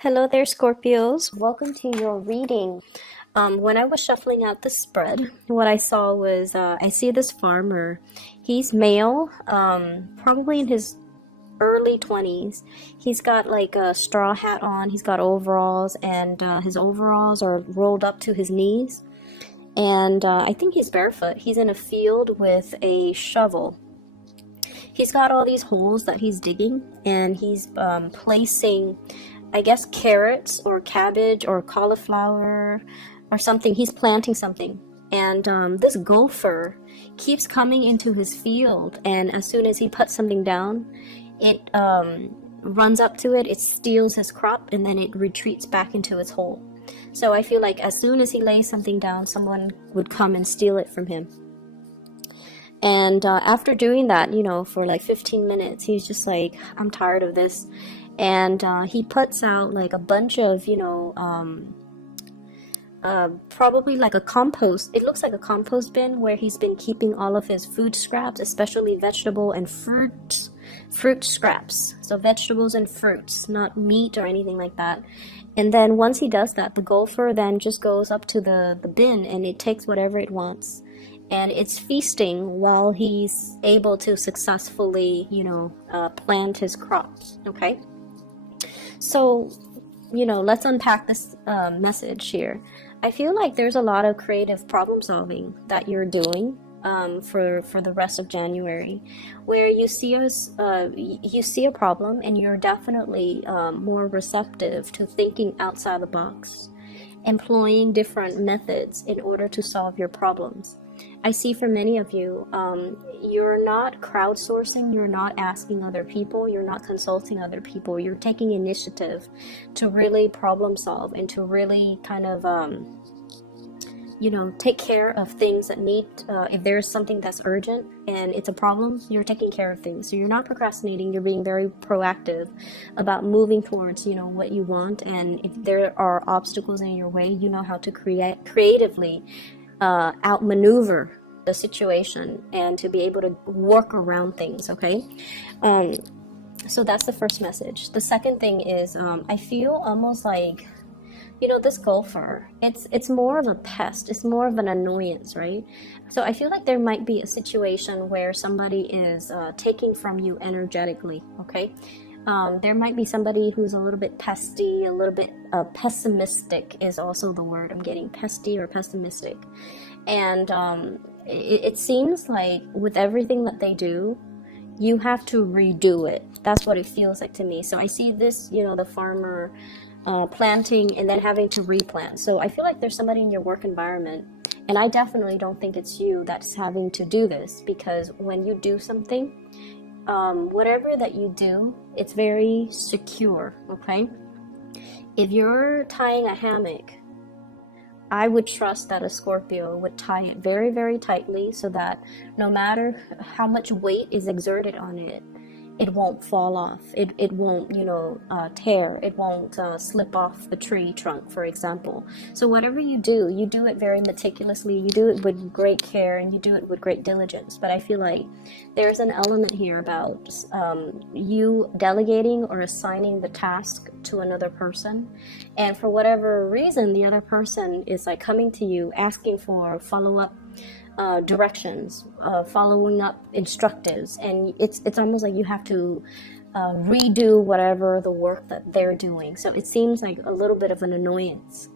Hello there, Scorpios. Welcome to your reading. When I was shuffling out the spread, what I saw was I see this farmer. He's male, probably in his early 20s. He's got like a straw hat on, he's got overalls, and his overalls are rolled up to his knees. And I think he's barefoot. He's in a field with a shovel. He's got all these holes that he's digging, and he's placing, I guess, carrots or cabbage or cauliflower or something. He's planting something. And this gopher keeps coming into his field, and as soon as he puts something down, it runs up to it, it steals his crop, and then it retreats back into its hole. So I feel like as soon as he lays something down, someone would come and steal it from him. And after doing that, for like 15 minutes, he's just like, I'm tired of this. And he puts out like a bunch of, probably like a compost. It looks like a compost bin where he's been keeping all of his food scraps, especially vegetable and fruit scraps. So vegetables and fruits, not meat or anything like that. And then once he does that, the gopher then just goes up to the bin and it takes whatever it wants. And it's feasting while he's able to successfully, plant his crops, okay? So, let's unpack this message here. I feel like there's a lot of creative problem solving that you're doing for the rest of January, where you see a problem and you're definitely more receptive to thinking outside the box, employing different methods in order to solve your problems. I see for many of you, you're not crowdsourcing, you're not asking other people, you're not consulting other people, you're taking initiative to really problem solve and to really kind of, take care of things that need, if there's something that's urgent and it's a problem, you're taking care of things. So you're not procrastinating, you're being very proactive about moving towards, what you want. And if there are obstacles in your way, you know how to creatively outmaneuver the situation and to be able to work around things, okay? So that's the first message. The second thing is I feel almost like, this golfer, it's more of a pest, it's more of an annoyance, right? So I feel like there might be a situation where somebody is taking from you energetically, okay? There might be somebody who's a little bit pesty, a little bit pessimistic is also the word I'm getting, pesty or pessimistic. And it seems like with everything that they do, you have to redo it. That's what it feels like to me. So I see this, the farmer planting and then having to replant. So I feel like there's somebody in your work environment, and I definitely don't think it's you that's having to do this, because when you do something, whatever that you do, it's very secure, okay? If you're tying a hammock, I would trust that a Scorpio would tie it very, very tightly so that no matter how much weight is exerted on it, it won't fall off. It won't, tear. It won't slip off the tree trunk, for example. So whatever you do it very meticulously. You do it with great care and you do it with great diligence. But I feel like there's an element here about you delegating or assigning the task to another person. And for whatever reason, the other person is like coming to you asking for follow-up directions, following up instructives, and it's almost like you have to redo whatever the work that they're doing. So it seems like a little bit of an annoyance.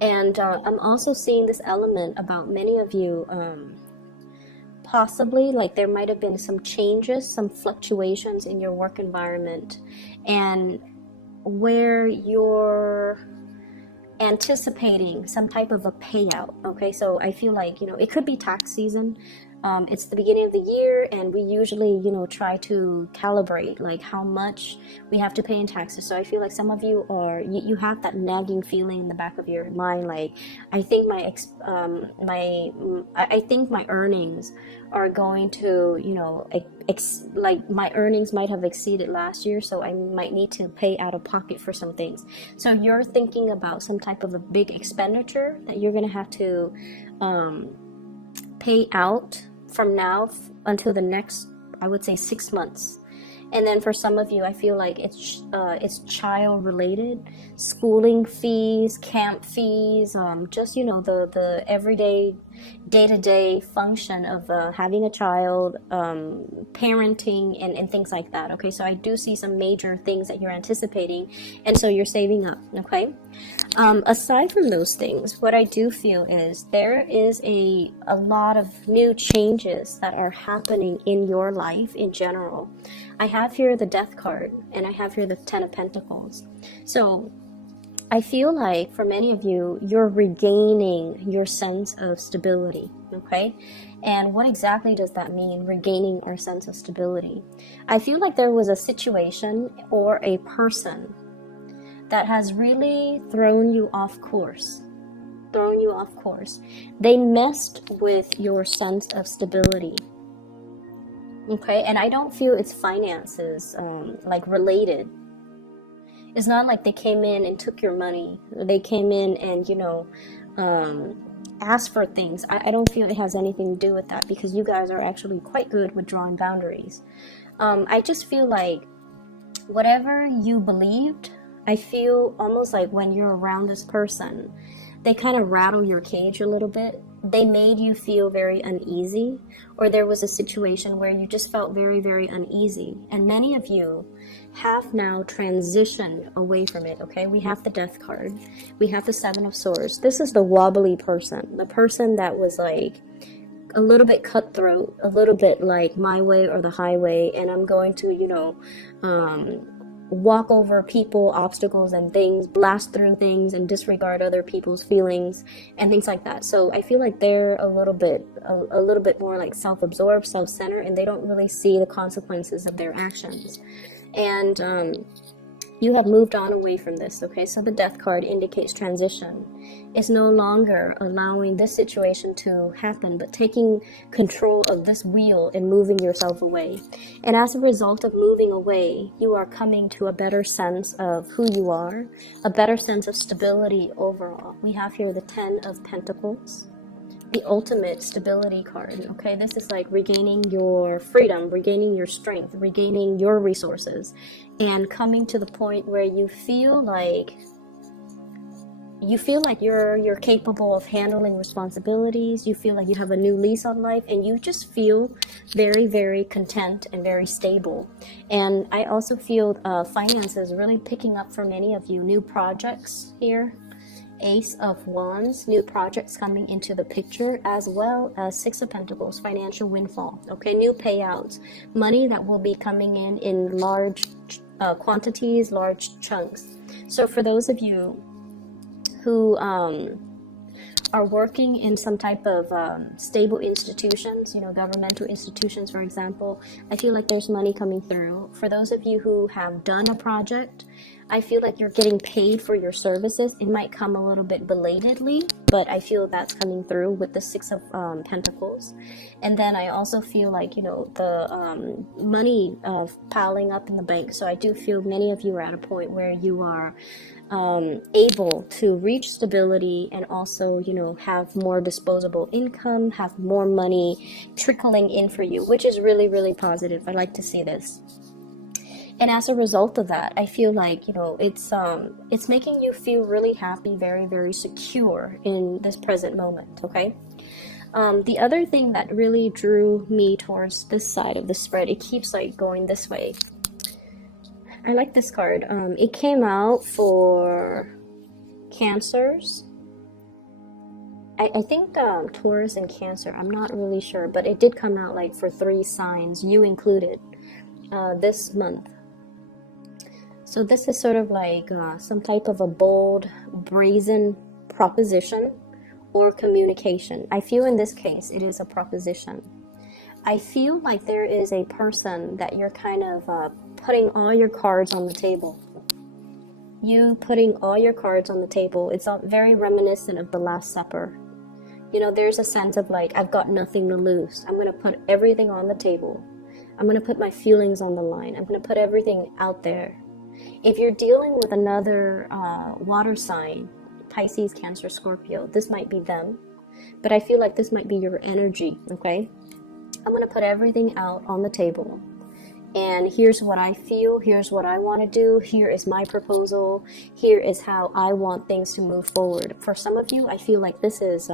And I'm also seeing this element about many of you, possibly like there might have been some changes, some fluctuations in your work environment, and where you're anticipating some type of a payout, okay? So I feel like, it could be tax season. It's the beginning of the year, and we usually, try to calibrate like how much we have to pay in taxes. So I feel like some of you are, you have that nagging feeling in the back of your mind, like I think I think my earnings are going to, like my earnings might have exceeded last year, so I might need to pay out of pocket for some things. So you're thinking about some type of a big expenditure that you're going to have to pay out from now until the next, I would say, 6 months. And then for some of you, I feel like it's child related, schooling fees, camp fees, just, you know, the everyday, day-to-day function of having a child, parenting, and things like that. Okay, so I do see some major things that you're anticipating, and so you're saving up. Okay, aside from those things, what I do feel is there is a lot of new changes that are happening in your life in general. I have here the Death card, and I have here the Ten of Pentacles. So I feel like for many of you, you're regaining your sense of stability, okay? And what exactly does that mean, regaining our sense of stability? I feel like there was a situation or a person that has really thrown you off course. They messed with your sense of stability. Okay, and I don't feel it's finances, like related. It's not like they came in and took your money. They came in and, you know, asked for things. I don't feel it has anything to do with that, because you guys are actually quite good with drawing boundaries. I just feel like whatever you believed, I feel almost like when you're around this person, they kind of rattle your cage a little bit. They made you feel very uneasy, or there was a situation where you just felt very, very uneasy. And many of you have now transitioned away from it, okay? We have the Death card. We have the Seven of Swords. This is the wobbly person, the person that was like a little bit cutthroat, a little bit like my way or the highway, and I'm going to, you know, walk over people, obstacles, and things, blast through things, and disregard other people's feelings and things like that. So I feel like they're a little bit more like self-absorbed, self-centered, and they don't really see the consequences of their actions. And you have moved on away from this, okay? So the Death card indicates transition. It's no longer allowing this situation to happen, but taking control of this wheel and moving yourself away. And as a result of moving away, you are coming to a better sense of who you are, a better sense of stability overall. We have here the Ten of Pentacles, the ultimate stability card, okay? This is like regaining your freedom, regaining your strength, regaining your resources, and coming to the point where you feel like you're capable of handling responsibilities. You feel like you have a new lease on life, and you just feel very, very content and very stable. And I also feel finances really picking up for many of you. New projects here, Ace of Wands, new projects coming into the picture, as well as Six of Pentacles, financial windfall, okay? New payouts, money that will be coming in large quantities, large chunks. So for those of you who are working in some type of stable institutions, you know, governmental institutions, for example, I feel like there's money coming through. For those of you who have done a project, I feel like you're getting paid for your services. It might come a little bit belatedly, but I feel that's coming through with the Six of Pentacles. And then I also feel like, you know, the money piling up in the bank. So I do feel many of you are at a point where you are able to reach stability, and also, you know, have more disposable income, have more money trickling in for you, which is really, really positive. I like to see this. And as a result of that, I feel like, you know, it's making you feel really happy, very, very secure in this present moment, okay? The other thing that really drew me towards this side of the spread, it keeps like going this way. I like this card. It came out for Cancers. I think Taurus and Cancer. I'm not really sure, but it did come out like for 3 signs, you included, this month. So this is sort of like some type of a bold, brazen proposition or communication. I feel in this case it is a proposition. I feel like there is a person that you're kind of putting all your cards on the table. You putting all your cards on the table. It's very reminiscent of the Last Supper. You know, there's a sense of like, I've got nothing to lose. I'm going to put everything on the table. I'm going to put my feelings on the line. I'm going to put everything out there. If you're dealing with another water sign, Pisces, Cancer, Scorpio, this might be them. But I feel like this might be your energy, okay? I'm going to put everything out on the table. and here's what I feel, here's what I want to do, here is my proposal, here is how I want things to move forward. For some of you, I feel like this is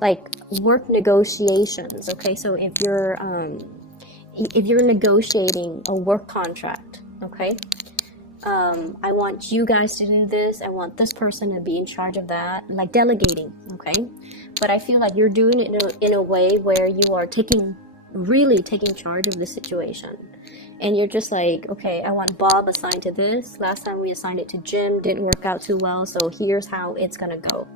like work negotiations. Okay, so if you're negotiating a work contract, okay, I want you guys to do this, I want this person to be in charge of that, like delegating. Okay, but I feel like you're doing it in a way where you are really taking charge of the situation, and you're just like, okay, I want Bob assigned to this. Last time we assigned it to Jim, didn't work out too well, so here's how it's gonna go.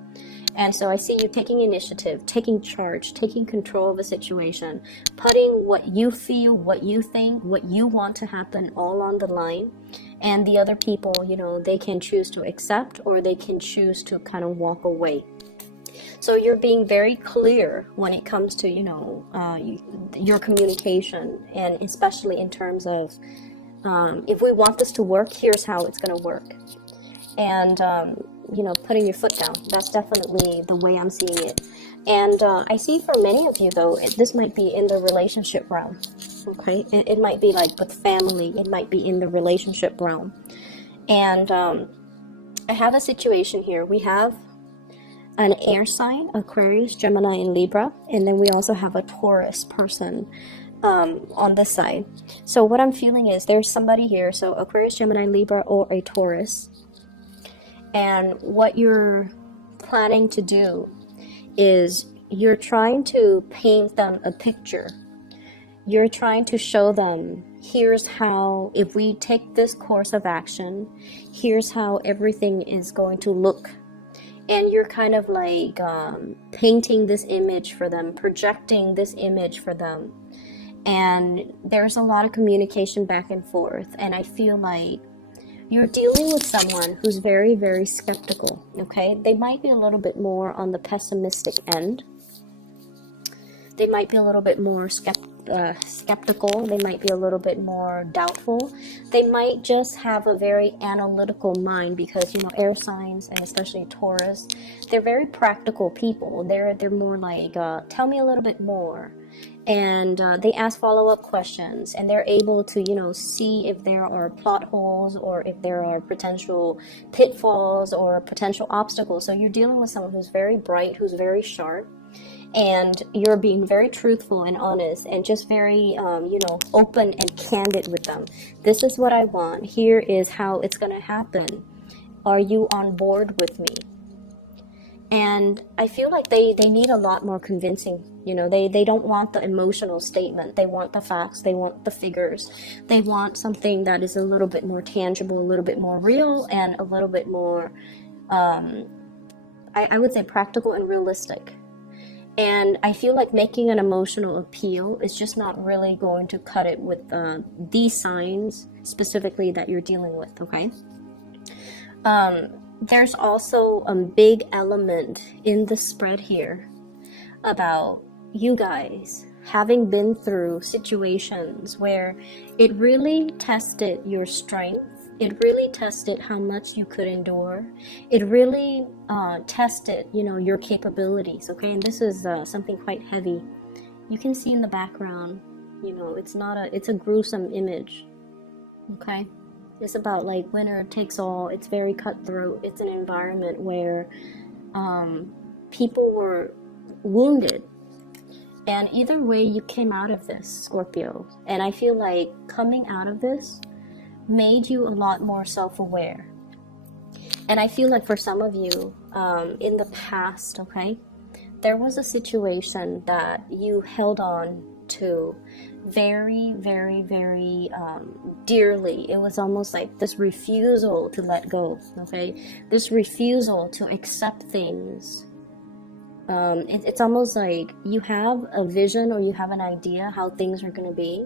And so I see you taking initiative, taking charge, taking control of a situation, putting what you feel, what you think, what you want to happen all on the line. And the other people, you know, they can choose to accept, or they can choose to kind of walk away. So you're being very clear when it comes to, you know, your communication, and especially in terms of, if we want this to work, here's how it's going to work. And, you know, putting your foot down. That's definitely the way I'm seeing it. And I see for many of you, though, this might be in the relationship realm. Okay, it might be like with family. It might be in the relationship realm. And I have a situation here. We have an air sign, Aquarius, Gemini, and Libra. And then we also have a Taurus person on this side. So what I'm feeling is there's somebody here. So Aquarius, Gemini, Libra, or a Taurus. And what you're planning to do is you're trying to paint them a picture. You're trying to show them, here's how, if we take this course of action, here's how everything is going to look. And you're kind of like painting this image for them, projecting this image for them. And there's a lot of communication back and forth. And I feel like you're dealing with someone who's very, very skeptical, okay? They might be a little bit more on the pessimistic end. They might be a little bit more skeptical. They might be a little bit more doubtful. They might just have a very analytical mind because, you know, air signs, and especially Taurus, they're very practical people. They're more like, tell me a little bit more. And they ask follow-up questions, and they're able to, you know, see if there are plot holes or if there are potential pitfalls or potential obstacles. So you're dealing with someone who's very bright, who's very sharp, and you're being very truthful and honest and just very, you know, open and candid with them. This is what I want. Here is how it's going to happen. Are you on board with me? And I feel like they need a lot more convincing. You know, they don't want the emotional statement. They want the facts. They want the figures. They want something that is a little bit more tangible, a little bit more real, and a little bit more, I would say, practical and realistic. And I feel like making an emotional appeal is just not really going to cut it with these signs specifically that you're dealing with, okay? There's also a big element in the spread here about you guys having been through situations where it really tested your strength. It really tested how much you could endure. It really tested, you know, your capabilities, okay? And this is something quite heavy. You can see in the background, you know, it's a gruesome image, okay? It's about like winner takes all. It's very cutthroat. It's an environment where people were wounded. And either way, you came out of this, Scorpio. And I feel like coming out of this made you a lot more self-aware. And I feel like for some of you, in the past, okay, there was a situation that you held on to very, very, very dearly. It was almost like this refusal to let go, okay? This refusal to accept things. It's almost like you have a vision or you have an idea how things are going to be,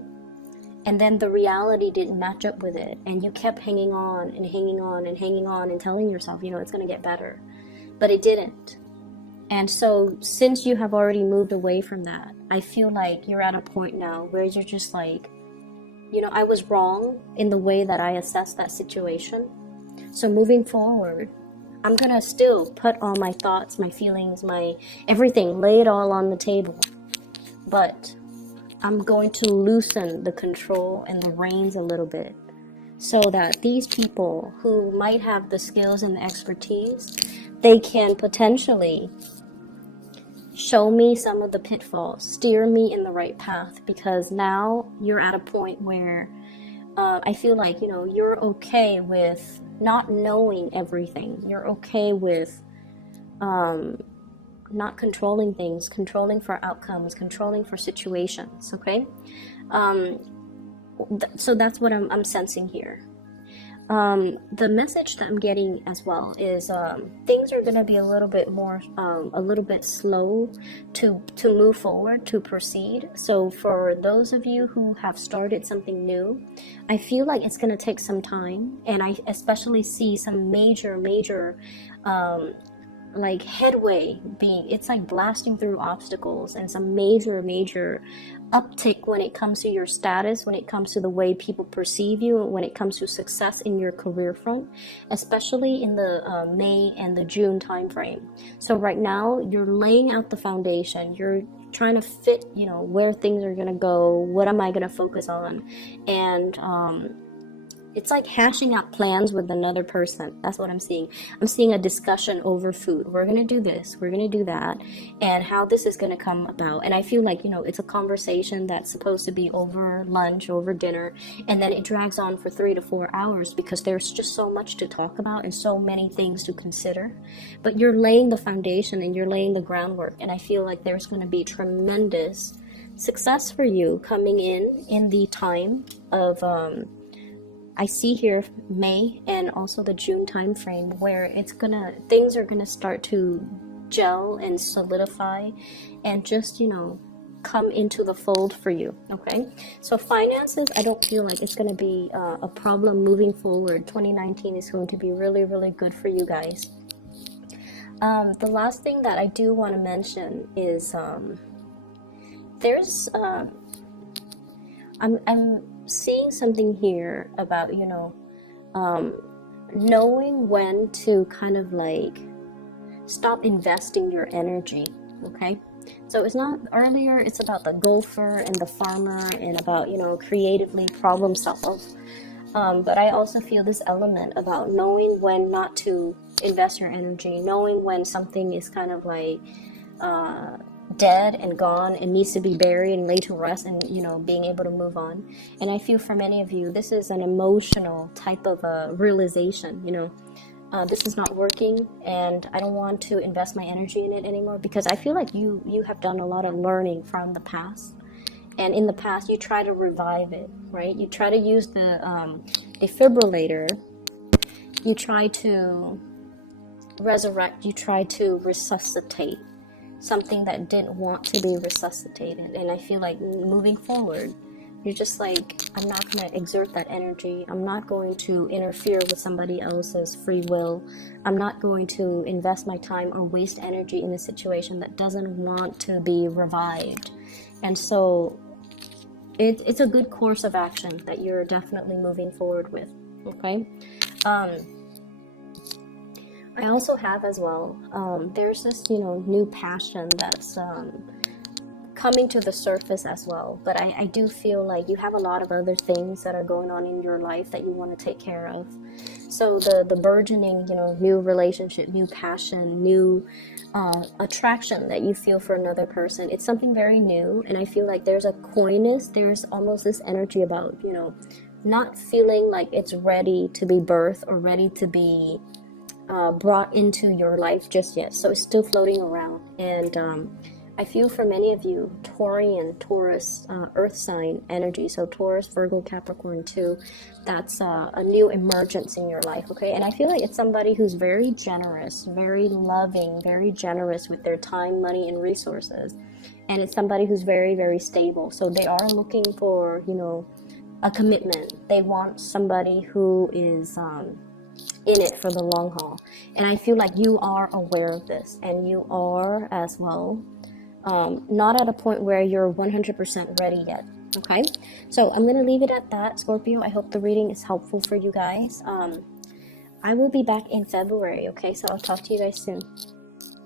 and then the reality didn't match up with it, and you kept hanging on and hanging on and hanging on and telling yourself, you know, it's going to get better, but it didn't. And so since you have already moved away from that, I feel like you're at a point now where you're just like, you know, I was wrong in the way that I assessed that situation. So moving forward, I'm going to still put all my thoughts, my feelings, my everything, lay it all on the table. But I'm going to loosen the control and the reins a little bit, so that these people who might have the skills and the expertise, they can potentially show me some of the pitfalls, steer me in the right path, because now you're at a point where I feel like, you're okay with not knowing everything. You're okay with not controlling things, controlling for outcomes, controlling for situations, okay? So that's what I'm sensing here. The message that I'm getting as well is things are going to be a little bit more, a little bit slow to move forward, to proceed. So for those of you who have started something new, I feel like it's going to take some time, and I especially see some major like headway being, it's like blasting through obstacles, and some major uptick when it comes to your status, when it comes to the way people perceive you, when it comes to success in your career front, especially in the May and the June time frame. So right now you're laying out the foundation, you're trying to fit, where things are going to go, what am I going to focus on, and it's like hashing out plans with another person. That's what I'm seeing. I'm seeing a discussion over food. We're going to do this, we're going to do that, and how this is going to come about. And I feel like, it's a conversation that's supposed to be over lunch, over dinner, and then it drags on for 3 to 4 hours because there's just so much to talk about and so many things to consider. But you're laying the foundation and you're laying the groundwork, and I feel like there's going to be tremendous success for you coming in the time of I see here May and also the June time frame, where things are gonna start to gel and solidify and just come into the fold for you. Okay, so finances, I don't feel like it's gonna be a problem moving forward. 2019 is going to be really good for you guys. The last thing that I do want to mention is there's I'm seeing something here about knowing when to kind of like stop investing your energy. Okay, so it's not earlier, it's about the golfer and the farmer and about creatively problem solve, but I also feel this element about knowing when not to invest your energy, knowing when something is kind of like dead and gone and needs to be buried and laid to rest, and being able to move on. And I feel for many of you, this is an emotional type of realization. This is not working, and I don't want to invest my energy in it anymore, because I feel like you have done a lot of learning from the past, and in the past you try to revive it, right? You try to use the defibrillator, you try to resurrect, you try to resuscitate something that didn't want to be resuscitated. And I feel like moving forward, you're just like, I'm not going to exert that energy. I'm not going to interfere with somebody else's free will. I'm not going to invest my time or waste energy in a situation that doesn't want to be revived. And so it's a good course of action that you're definitely moving forward with. Okay. I also have as well, there's this, new passion that's coming to the surface as well. But I do feel like you have a lot of other things that are going on in your life that you want to take care of. So the burgeoning, new relationship, new passion, new attraction that you feel for another person, it's something very new. And I feel like there's a coyness, there's almost this energy about, not feeling like it's ready to be birthed or ready to be brought into your life just yet. So it's still floating around. And I feel for many of you, Taurian, Taurus, earth sign energy, so Taurus, Virgo, Capricorn too, that's a new emergence in your life. Okay, and I feel like it's somebody who's very generous, very loving, very generous with their time, money, and resources. And it's somebody who's very stable. So they are looking for, a commitment. They want somebody who is in it for the long haul. And I feel like you are aware of this, and you are as well not at a point where you're 100% ready yet. Okay, so I'm gonna leave it at that, Scorpio. I hope the reading is helpful for you guys. I will be back in February. Okay, so I'll talk to you guys soon.